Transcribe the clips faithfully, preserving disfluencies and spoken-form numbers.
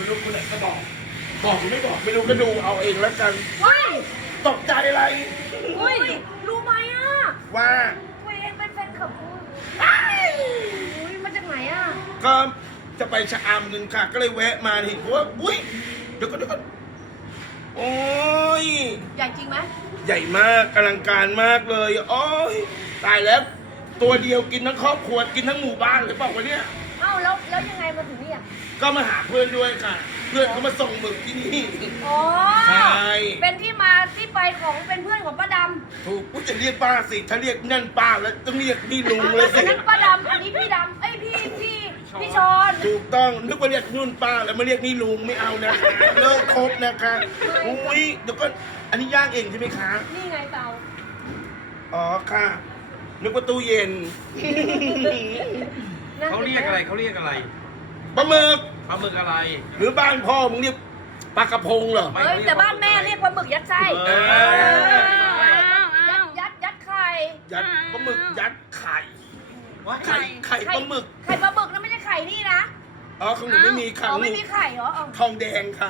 ไม่รู้คนไหนก็บอกบอกหรือไม่บอกไม่รู้ก็ดูเอาเองแล้วกันว้ายตกใจอะไรอุ้ยรู้ไหมอ่ะว่าตัวเองเป็นแฟนคลับคุณอุ้ยมาจากไหนอ่ะก็จะไปชะอำกันค่ะ ก็เลยแวะมาเห็นว่าอุ้ยเดี๋ยวก่อนเดี๋ยวก่อนโอ้ยใหญ่จริงไหมใหญ่มากอลังการมากเลยโอ้ยตายแล้ว ตัวเดียวกินทั้งครอบครัวกินทั้งหมู่บ้านเลยเปล่าวะเนี่ยเอ้าแล้วแล้วยังไงมาถึงนี่อ่ะก็มาหาเพื่อนด้วยค่ะ เพื่อนเขามาส่งหมึกที่นี่อ๋อใช่เป็นที่มาที่ไปของเป็นเพื่อนของป้าดถูกกูจะเรียกป้าสิถ้าเรียกนั่นป้าแล้วต้องเรียกนี่ลุงำเลยอัสินนั้นป้าดำอันนี้พี่ดำเอ้ยพี่พี่พี่ชอนถูกต้องนึกว่าเรียกนุ่นป้าแล้วมาเรียกนี่ลุงไม่เอานะคะเลิกคบนะคะอุ้ยเดี๋ยวก็อันนี้ย่างเองใช่ไหมคะนี่ไงเตาอ๋อค่ะนึกว่าตู้เย็นนั่งเขาเรียกอะไรเขาเรียกอะไรปลาหมึกปลาหมึกอะไรหรือบ้านพ่อมึงเรียกปลากระพงเหรอไม่เฮ้ยแต่บ้านแม่เรียกปลาหมึกยัดไส้เออยัดยัดยัดไข่ยัดปลาหมึกยัดไข่ว่าไข่ไข่ปลาหมึกไข่ปลาหมึกนั่นไม่ใช่ไข่นี่นะอ๋อของหนูไม่มีค่ะอ๋อหนูไม่มีไข่เหรออ๋อทองแดงค่ะ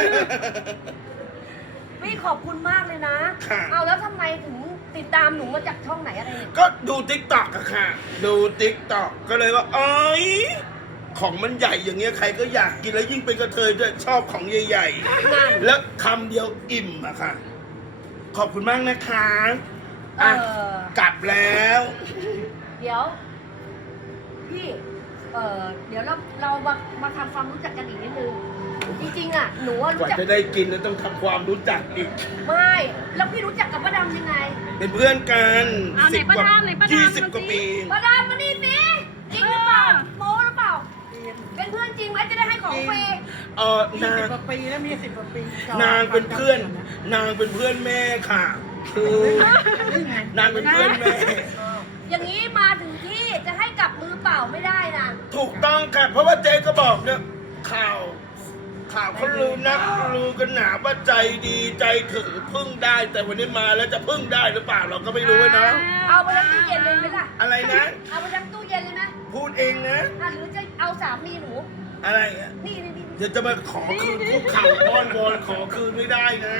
พี่ขอบคุณมากเลยนะค่ะเอาแล้วทำไมถึงติดตามหนูมาจากช่องไหนอะไรเนี่ยก็ดูติ๊กต็อกอะค่ะ ดูติ๊กต็อกก็เลยว่าเอ้ยของมันใหญ่อย่างเงี้ยใครก็อยากกินแล้วยิ่งเป็นกระเทยด้วยชอบของใหญ่นั่นๆ แล้วคำเดียวอิ่มอะค่ะ ขอบคุณมากนะคะเออ่ะอกลับแล้วเดี๋ยว พี่ เออเดี๋ยวเราเรามามาทำความรู้จักกันอีกนิดนึง จริงๆอ่ะ หนูอะกรู้ว่าจักจะได้กินแล้วต้องทำความรู้จักอีกไม่ แล้วพี่รู้จักกับป้าดำยังไงเป็นเพื่อนกันเอาไหนสิบกว่าป้าดำไหนป้าดำยี่สิบดูสิกว่าปีป้าดำมานี่สิจริงหรือเปล่าโม้หรือเปล่า เป็นเพื่อนจริงไหมจะได้ให้ของฟรีเออยี่นาสิบงกว่าปีแล้วมีสิบกว่าปีนางเป็นเพื่อน นางเป็นเพื่อนแม่ค่ะ คือนางเป็นเพื่อนแม่อย่างนี้มาถึงที่จะให้กลับมือเปล่าไม่ได้นะถูกต้องค่ะ เพราะว่าเจ๊ก็บอกเนี่ยข่าว ข่าวเขาลือนักลือกันหนาว่าใจดีใจถึงพึ่งได้ แต่วันนี้มาแล้วจะพึ่งได้หรือเปล่าเราก็ไม่รู้นะเอาไปทั้งตู้เย็นเลยไหมล่ะอะไรนะเอาไปทั้งตู้เย็นเลยนะพูดเองนะอ่ะหรือจะเอาสามีหนูอะไรอ่ะนี่นี่นี่เดี๋ยวจะมาขอคืนคุกเข่าอ้อนวอนขอคืนไม่ได้นะ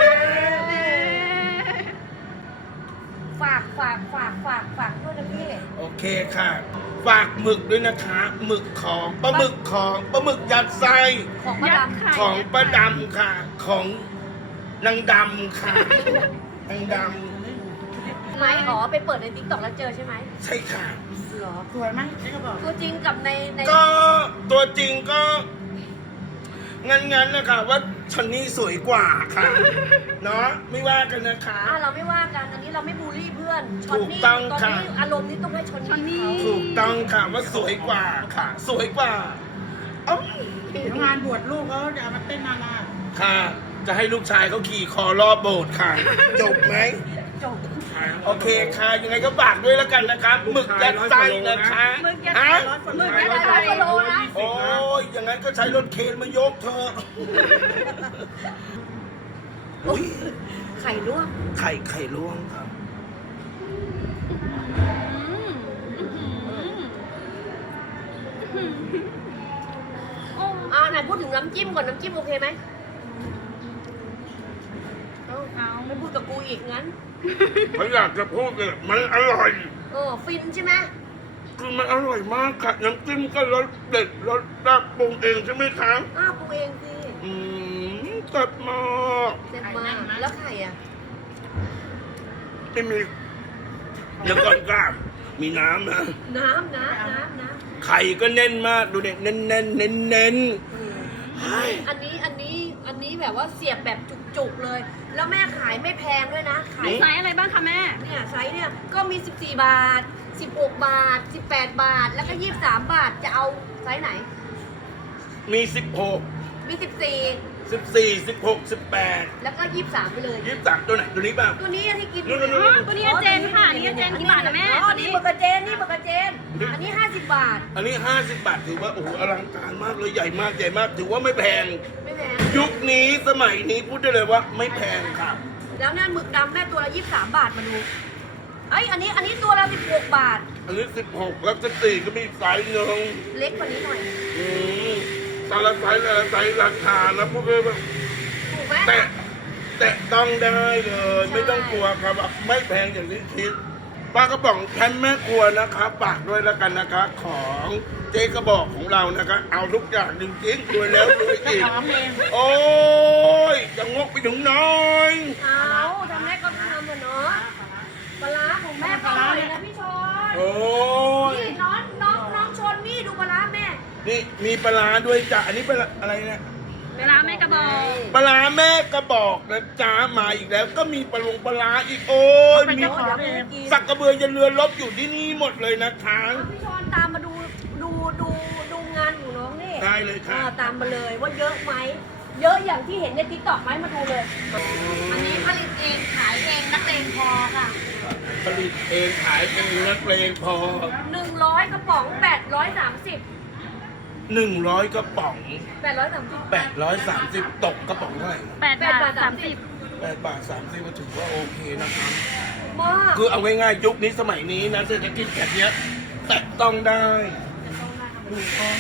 ฝากฝากฝากฝากฝากด้วยนะพี่โอเคค่ะ ฝากหมึกด้วยนะคะหมึกของปลาหมึกของปลาหมึกยัดไส้ของป้าดำไข่ของป้าดำค่ะ ของนางดำค่ะนางดไหมอ๋อไปเปิดในติ๊กต็อกแล้วเจอใช่ไหมำใช่ค่ะเหรอสวยไหมใช่ก็บอกตัวจริงกับในในก็ตัวจริงก็งั้นๆนะคะว่าชันนี่สวยกว่าค่ะ เนาะไม่ว่ากันนะคะอ่ะเราไม่ว่ากันอันนี้เราไม่บูลลี่เพื่อนช็อตถูกนี่ต้องตอนค่ะนี้อารมณ์นี้ต้องให้ช็อตช็อตนี่นี่เขาถูกต้องค่ะว่าสวยกว่าค่ะ สวยกว่าอ้าวเดี๋ยวงานบวชลูกเขาจะเอามาเต้นนานาค่ะ จะให้ลูกชายเขาขี่คอรอบโบสถ์ค่ะ จบไหมจบโอเคค่ะยังไงก็ฝากด้วยแล้วกันนะครับหมึกยัดไส้นะคะหมึกยัดฮะหมึกไม่ยัดได้ไส้ร้อยกว่าโลนะโอ้ยอย่างนั้นก็ใช้รถเคนมายกเธอะอุ้ยไข่ลวกไข่ไข่ลวงครับอืมอื้อหืออื้อหือโอ้อ่าไหนพูดถึงน้ำจิ้มก่อนน้ำจิ้มโอเคไหมเอ้าเอาไม่พูดกับกูอีกงั้นเขาอยากจะพูดเลยมันอร่อยเออฟินใช่ไหมคือมันอร่อยมากค่ะน้ำจิ้มก็รสเด็ดรสดับปรุงเองใช่ไหมคะอ้าวปรุงเองสิอืมแซ่บมากเซ็นมาแล้วไข่อ่ะไม่มีเดี๋ยวก่อนกล้ามีน้ำนะน้ำน้ำน้ำน้ไข่ก็แน่นมากดูเนี่ยเน้นเน้นเน้นเน้นำอันนี้อันนี้อันนี้แบบว่าเสียบแบบจุกๆเลย แล้วแม่ขายไม่แพงด้วยนะขายไซส์อะไรบ้างคะแม่เนี่ยไซส์เนี่ยก็มีสิบสี่บาทสิบหกบาทสิบแปดบาทแล้วก็ยี่สิบสามบาทจะเอาไซส์ไหนมีสิบหกมีสิบสี่สิบสี่สิบหกสิบแปดแล้วก็ยี่สิบสามไปเลยยี่สิบสามตัวไหนตัวนี้เปล่าตัวนี้ที่กินนู่นๆๆอ๋อตัวนี้เจนค่ะนี่เจนกี่บาทนะแม่อ๋อนี่เบอร์กระเจนนี่เบอร์กระเจน อันนี้ห้าสิบบาทอันนี้ห้าสิบบาทถือว่าโอ้โหอลังการมากเลยใหญ่มากใหญ่มาก ถือว่าไม่แพงไม่แพงยุคนี้สมัยนี้พูดได้เลยว่าไม่แพงครับแล้วเนี่ยหมึกดำแม่ตัวละยี่สิบสามบาทมาดูไอยอันนี้อันนี้ตัวละสิบหกบาทอันนี้สิบหกแล้วสิบสี่ก็มีอีกสายหนึ่งเล็กกว่านี้หน่อยอืมสารสายสารสายราคานะพวกเอ้ยถูกไหมแต่แต่ต้องได้เลยไม่ต้องกลัวครับไม่แพงอย่างที่คิดปลากระป๋องแพนแม่ครัวนะครับฝากด้วยแล้วกันนะคะของเจ๊กระบอกของเรานะคะเอาทุกอย่างจริงๆรวยแล้วรวยอีกถามเองโอ้ยจะงกไปถึงน้อยเอาทำแม่ก็ทำอะเนาะปลาร้าของแม่ก็อร่อยนะพี่ชนโอ้ยนี่น้องน้องน้องชนนี่ดูปลาร้าแม่นี่มีปลาร้าด้วยจ้ะอันนี้เป็นอะไรเนี่ยเวลาแม่กระบอกปลาร้าแม่กระบอกนะจ้ามาอีกแล้วก็มีปลาลงปลาร้าอีกโอ้ยเป็นมีเจ้าของเองสักกระเบือยันเรือลบอยู่ที่นี่หมดเลยนะคะเอาพี่ชนตามมาดูดูดูดูงานของน้องนี่ได้เลยค่ะออตามมาเลยว่าเยอะไหมเยอะอย่างที่เห็นในติ๊กต็อกไหมมาดูเลย อันนี้ผลิตเองขายเองนักเลงพอค่ะผลิตเองขายเองนักเลงพอหนึ่งร้อยกระป๋องแปดร้อยสามสิบหนึ่งร้อยกระป๋องแปดร้อยสามสิบแปดร้อยสามสิบตกกระป๋องเท่าไหร่แปดบาทสามสิบแปดบาทสามสิบก็ถือว่าโอเคนะครับมากคือเอาง่ายๆยุคนี้สมัยนี้นะเศรษฐกิจแบบเนี้ยแตะต้องได้ถูกต้อง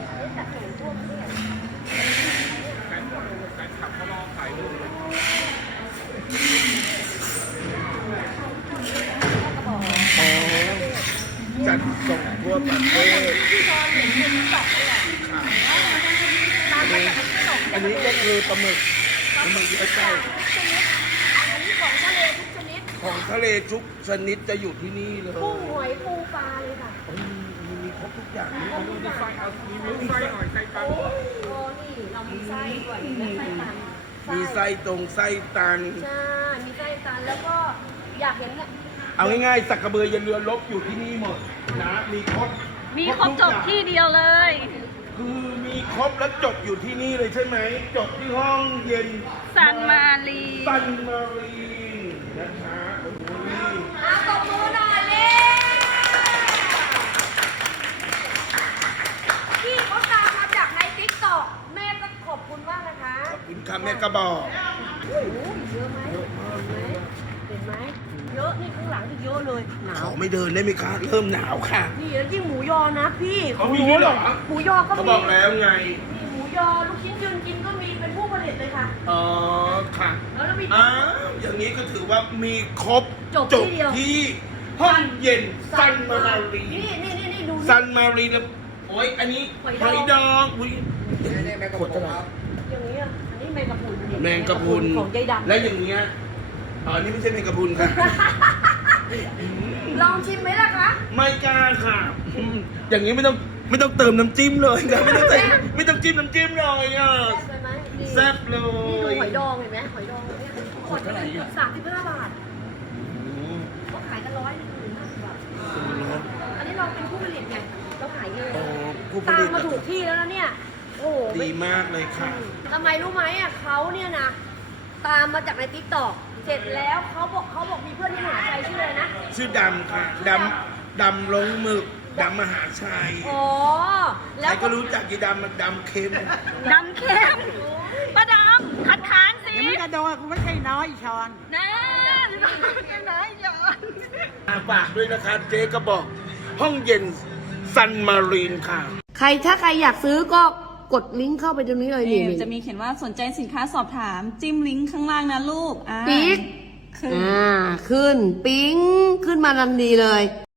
อ๋อจัดส่งทั่วประเทศพี่ชอนเห็นในติ๊กต็อกเลยแหละตามมาจากในติ๊กต็อกอันนี้ก็คือปลาหมึกปลาหมึกเยอะใจทุกชนิดอันนี้ของทะเลทุกชนิดของทะเลทุกชนิดจะอยู่ที่นี่เลยกุ้งหอยปูปลาเลยค่ะอืมมีมีครบทุกอย่างนี่มีไส้เอามีไส้หน่อยไส้ตันโอ้นี่เรามีไส้ด้วยมีไส้ตันมีไส้ตรงไส้ตันใช่ มีไส้ตันแล้วก็อยากเห็นเนี่ยเอาง่ายๆสักกระเบือยันเรือลบอยู่ที่นี่หมดนะมีครบมีครบจบที่เดียวเลยคือมีครบแล้วจบอยู่ที่นี่เลยใช่ไหมจบที่ห้องเย็นซันมารีซันมารีนนะคะโอ้โหอ่ะตบมือหน่อยเลยพี่เขาตามมาจากในติ๊กต็อกแม่ก็ขอบคุณมากนะคะขอบคุณค่ะแม่กระบอกโอ้โหเยอะไหมเห็นไหมเห็นไหมเยอะนี่ข้างหลังนี่เยอะเลยหนาขวอไม่เดินได้ไหมคะเริ่มหนาวค่ะนี่แล้วยิ่งหมูยอนะพี่เขามีด้วยเหรอหมูยอก็เขามีบอกแล้วไงนี่หมูยอลูกชิ้นยืนกินก็มีเป็นผู้ผลิตเลยค่ะอ๋อค่ะแล้วเรามีอ้าวอย่างนี้ก็ถือว่ามีครบจบที่เดียวที่ห้องเย็นซันมารีนี่นี่นี่นี่ดูนี่ซันมารีแล้วโอ้ยอันนี้หอยหดองอยดองอุ้ยขวดเท่าไหร่อย่างนี้อ่ะอันนี้แมงกะพรุนนี่แมงกะพรุนของยายดำและอย่างเงี้ยอ๋ออันนี้ไม่ใช่แมงกะพรุนค่ะลองชิมไหมล่ะคะไม่กล้าค่ะอืมอย่างนี้ไม่ต้องไม่ต้องเติมน้ำจิ้มเลยค่ะไม่ต้องใส่ไม่ต้องจิ้มน้ำจิ้มเลยอ่ะแซ่บไหมนี่แซ่บเลนี่ดูยหอยดองเห็นไหมหอยดองเนี่ยขวดเท่าไหร่อ่ะสามสิบห้าบาทอืมเขาขายกันร้อยหนึ่งหรือห้าสิบบาทอันนี้เราเป็นผู้ผลิตไงเราขายเองอ๋อผู้ผตามลิตมาถูกที่แล้วนะเนี่ยโอ้โหไม่ดีมากเลยค่ะทำไมรู้ไหมอ่ะเขาเนี่ยนะตามมาจากในทิกตอกเสร็จแล้วเขาบอกเขาบอกมีเพื่อนที่มหาชัยชื่ออะไรนะชื่อดำค่ะดำดำลงหมึกดำมหาชัยอ๋อใคแล้รวก็รู้จักยีดำมันดำเค็มดำเข้มป้าดำคัดค้านสิยังไม่กระโดดกูไม่ใช่น้อยอีชอนนะยังไงย้อนฝากด้วยนะคะเจ๊ก็บอก ห้องเย็นซันมารีนค่ะใครถ้าใครอยากซื้อก็กดลิงก์เข้าไปตรงนี้เลยนี่นี่จะมีเขียนว่าสนใจสินค้าสอบถามจิ้มลิงก์ข้างล่างนะลูกอ่าปิ๊กขึ้นอ่าขึ้นปิ๊งขึ้นมาทันทีเลย